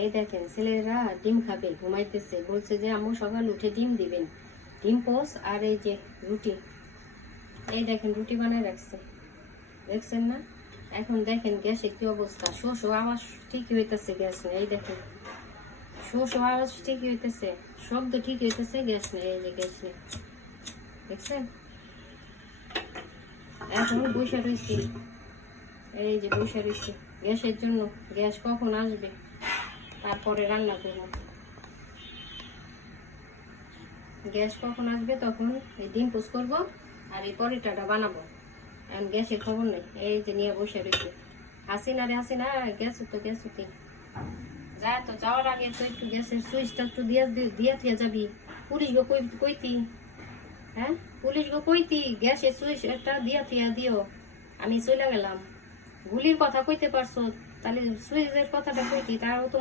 এই দেখেন ছেলেরা ডিম খাবে, ঘুমাইতেছে, বলছে যে আম্মু সকাল উঠে ডিম দিবেন, ডিম পোস আর এই যে রুটি। এই দেখেন রুটি বানায় রাখছে, দেখছেন না? এখন দেখেন গ্যাসের কি অবস্থা, শো শো আওয়াজ ঠিকই হইতেছে গ্যাস নেই। এই দেখেন শো শো আওয়াজ ঠিকই হইতেছে, শব্দ ঠিক হইতেছে, গ্যাস নেই। এই যে গ্যাস নেই, দেখছেন? এখন বসে রয়েছি, এই যে বসে রয়েছি গ্যাসের জন্য। গ্যাস কখন আসবে তারপরে রান্না করবো। গ্যাস কখন আসবে তখন এই ডিম পোস্ট করবো আর এই পরোটাটা বানাবো। এখন গ্যাসের খবর নেই, এই যে নিয়ে বসে রয়েছে। হাসিনা রে হাসিনা, গ্যাস তো গ্যাস হতে যা, তো যাওয়ার আগে তো একটু গ্যাসের সুইচটা একটু দিয়ে যাবি। পুলিশ গো কইতি, হ্যাঁ পুলিশ গো কইতি গ্যাসের সুইচ একটা দিয়া দিও। আমি চলে গেলাম, গুলির কথা কইতে পারছো, তাহলে সুইচের কথাটা কইতি। তাও তো